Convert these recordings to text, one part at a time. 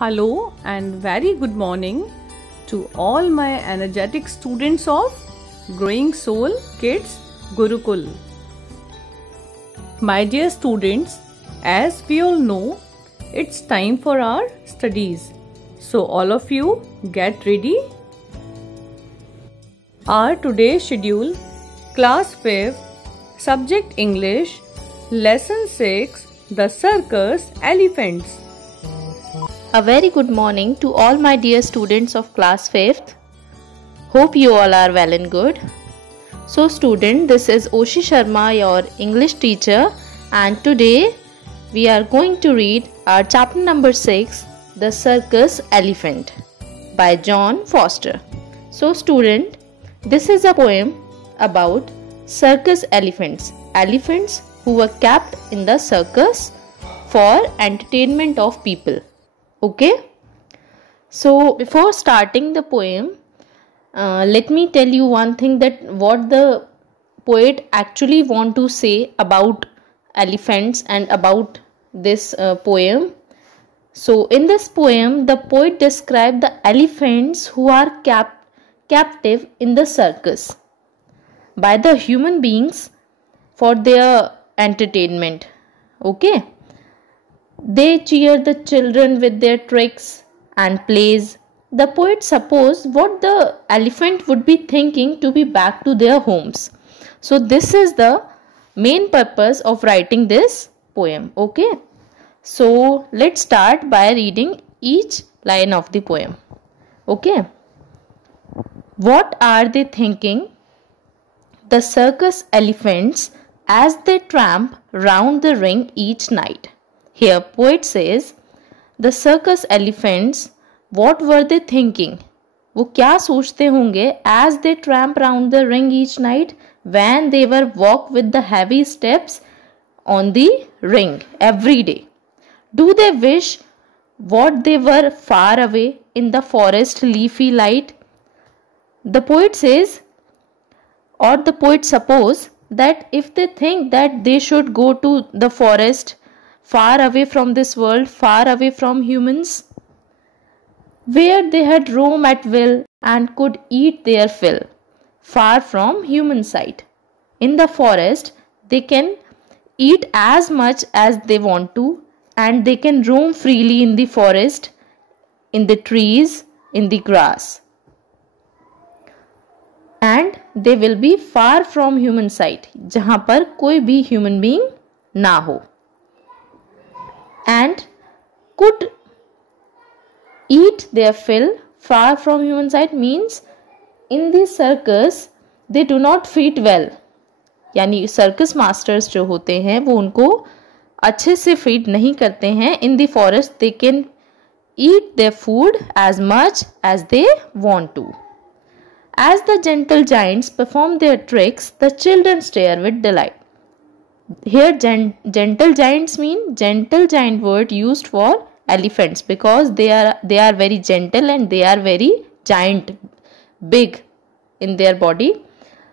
Hello and very good morning to all my energetic students of Growing Soul Kids Gurukul. My dear students, as we all know, it's time for our studies. So all of you get ready. Our today's schedule: Class 5, Subject English, Lesson 6, The Circus Elephants. A very good morning to all my dear students of class 5th. Hope you all are well and good. So student, this is Oshi Sharma, your English teacher, and today we are going to read our chapter number 6, The Circus Elephant by John Foster. So student, this is a poem about circus elephants, elephants who were kept in the circus for entertainment of people. Okay, so before starting the poem, let me tell you one thing, that what the poet actually want to say about elephants and about this poem. So in this poem, the poet described the elephants who are captive in the circus by the human beings for their entertainment. Okay. They cheer the children with their tricks and plays. The poet supposed what the elephant would be thinking to be back to their homes. So this is the main purpose of writing this poem. Okay. So let's start by reading each line of the poem. Okay. What are they thinking? The circus elephants as they tramp round the ring each night. Here poet says, the circus elephants, what were they thinking? वो क्या सोचते होंगे as they tramp round the ring each night, when they were walk with the heavy steps on the ring every day. Do they wish what they were far away in the forest leafy light? The poet says, or the poet suppose, that if they think that they should go to the forest far away from this world, far away from humans, where they had roam at will and could eat their fill, far from human sight. In the forest, they can eat as much as they want to, and they can roam freely in the forest, in the trees, in the grass. And they will be far from human sight, जहाँ पर कोई भी human being ना हो. And could eat their fill far from human sight means in the circus they do not feed well. यानी circus masters जो होते हैं वो उनको अच्छे से feed नहीं करते हैं. In the forest they can eat their food as much as they want to. As the gentle giants perform their tricks, the children stare with delight. Here gentle giants mean gentle giant word used for elephants, because they are very gentle and they are very giant, big in their body.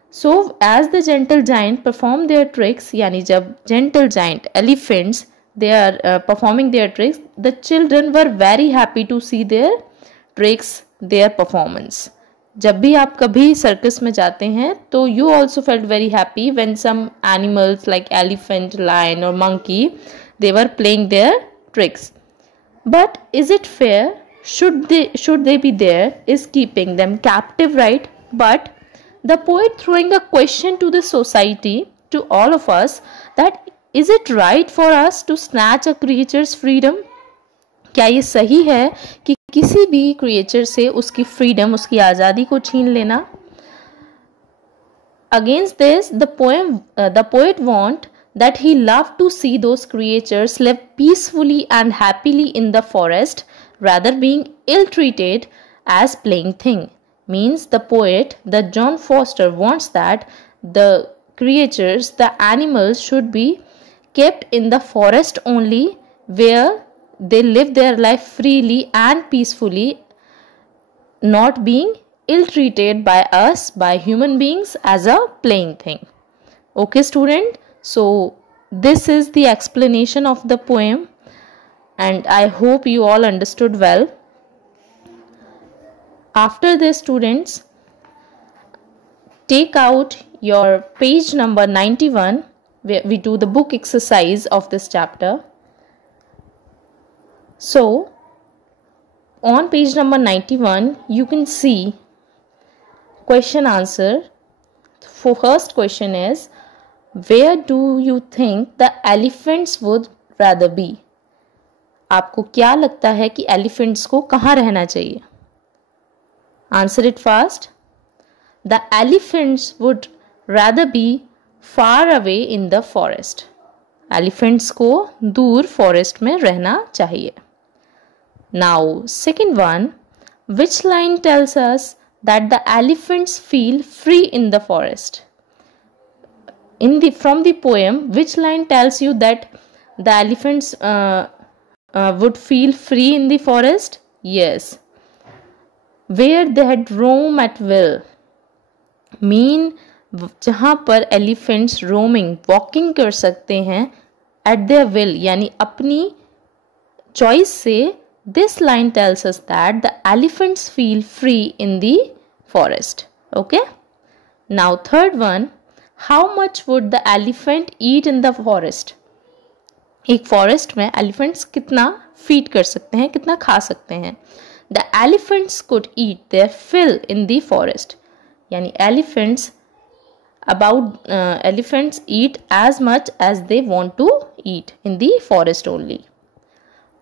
So as the gentle giant perform their tricks, yani jab gentle giant elephants they are performing their tricks, the children were very happy to see their tricks, their performance. जब भी आप कभी circus में जाते हैं तो you also felt very happy when some animals like elephant, lion or monkey, they were playing their tricks. But is it fair? Should they be there? Is keeping them captive right? But the poet throwing a question to the society, to all of us, that is it right for us to snatch a creature's freedom? क्या ये सही है कि किसी भी creature से उसकी freedom, उसकी आज़ादी को छीन लेना? Against this, the poet want that he loved to see those creatures live peacefully and happily in the forest, rather being ill-treated as playing thing. Means the poet, the John Foster, wants that the creatures, the animals should be kept in the forest only, where they live their life freely and peacefully, not being ill-treated by us, by human beings, as a playing thing. Okay student, so this is the explanation of the poem. and I hope you all understood well. After this, students, take out your page number 91, where we do the book exercise of this chapter. So, on page number 91, you can see question answer. First question is, where do you think the elephants would rather be? आपको क्या लगता है कि elephants को कहाँ रहना चाहिए? Answer it fast. The elephants would rather be far away in the forest. Elephants को दूर forest में रहना चाहिए. Now, second one, which line tells us that the elephants feel free in the forest? From the poem, which line tells you that the elephants would feel free in the forest? Yes. Where they had roam at will. Mean जहाँ पर elephants roaming, walking कर सकते हैं at their will, यानी अपनी choice से. This line tells us that the elephants feel free in the forest. Okay. Now third one, how much would the elephant eat in the forest? एक forest में elephants कितना feed कर सकते हैं, कितना खा सकते हैं? The elephants could eat their fill in the forest. यानी elephants eat as much as they want to eat in the forest only.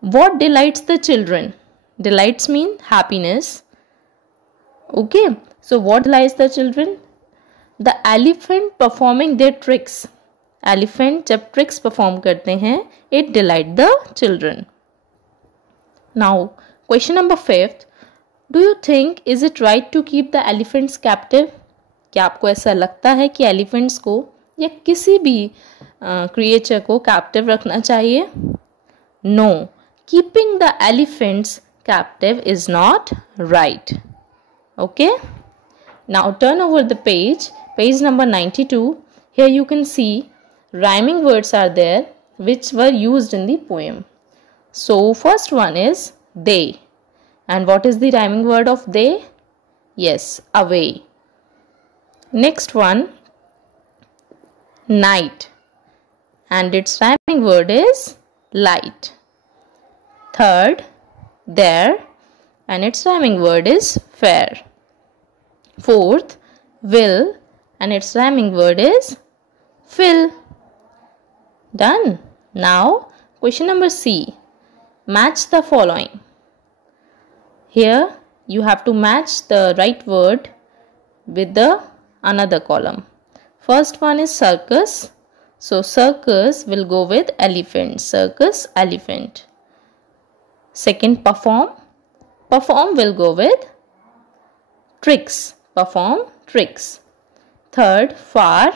What delights the children? Delights mean happiness. Okay. So what delights the children? The elephant performing their tricks. Elephant जब tricks perform करते हैं, it delight the children. Now, question number 5. Do you think is it right to keep the elephants captive? क्या आपको ऐसा लगता है कि elephants को या किसी भी creature को captive रखना चाहिए? No. Keeping the elephants captive is not right. Okay. Now turn over the page number 92. Here you can see rhyming words are there which were used in the poem. So first one is they. And what is the rhyming word of they? Yes, away. Next one, night. And its rhyming word is light. Third, there. And its rhyming word is fair. Fourth, will. And its rhyming word is fill. Done. Now, question number C. Match the following. Here, you have to match the right word with the another column. First one is circus. So, circus will go with elephant. Circus, elephant. Second, perform. Perform will go with tricks. Perform, tricks. Third, far.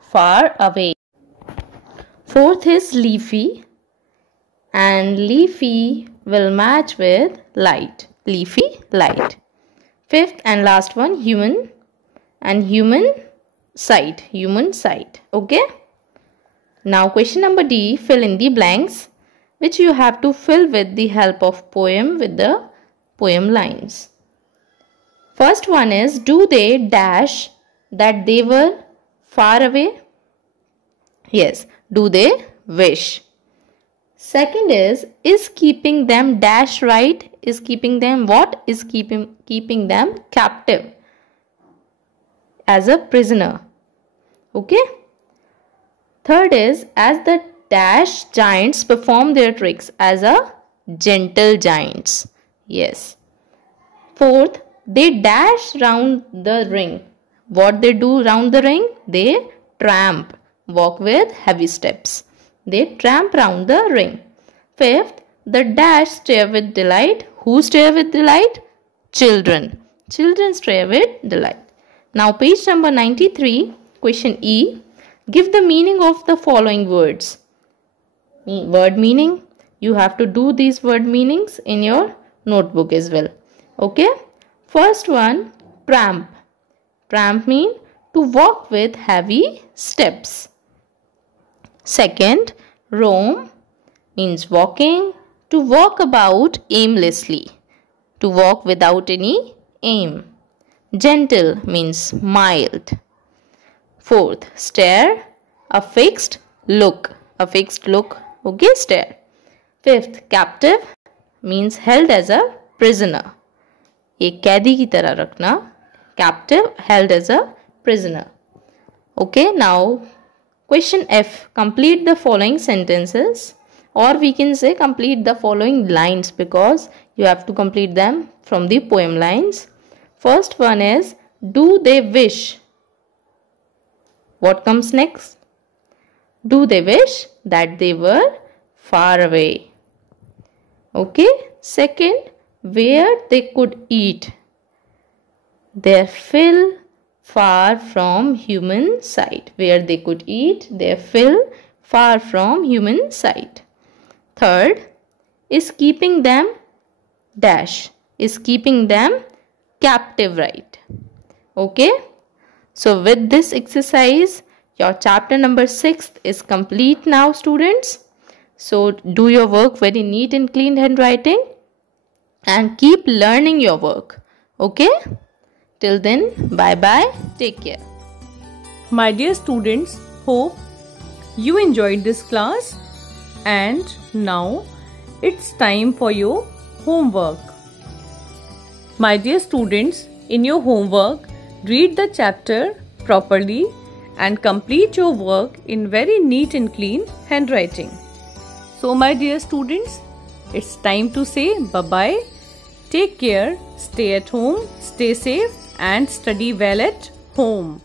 Far away. Fourth is leafy. And leafy will match with light. Leafy, light. Fifth and last one, human. And human side. Human side. Okay. Now question number D, fill in the blanks, which you have to fill with the help of poem with the poem lines. First one is, do they dash that they were far away? Yes. Do they wish? Second is keeping them dash right? Is keeping them what? Is keeping them captive as a prisoner. Okay. Third is, as the dash giants perform their tricks as a gentle giants. Yes. Fourth, they dash round the ring. What they do round the ring? They tramp. Walk with heavy steps. They tramp round the ring. Fifth, the dash stare with delight. Who stare with delight? Children. Children stare with delight. Now page number 93, question E. Give the meaning of the following words. Word meaning. You have to do these word meanings in your notebook as well. Okay. First one, tramp. Tramp mean to walk with heavy steps. Second, roam. means walking. To walk about aimlessly. To walk without any aim. Gentle means mild. Fourth, stare, a fixed look. A fixed look, okay, stare. Fifth, captive means held as a prisoner. एक कैदी की तरह रखना. Captive, held as a prisoner. Okay, now question F. Complete the following sentences, or we can say complete the following lines, because you have to complete them from the poem lines. First one is, do they wish? What comes next? Do they wish that they were far away? Okay. Second, where they could eat. Their fill far from human sight. Where they could eat, their fill far from human sight. Third, is keeping them dash. Is keeping them captive, right? Okay. So with this exercise, your chapter number 6 is complete now, students. So do your work very neat and clean handwriting and keep learning your work. Okay? Till then, bye-bye. Take care. My dear students, hope you enjoyed this class, and now it's time for your homework. My dear students, in your homework, read the chapter properly and complete your work in very neat and clean handwriting. So my dear students, it's time to say bye-bye. Take care, stay at home, stay safe and study well at home.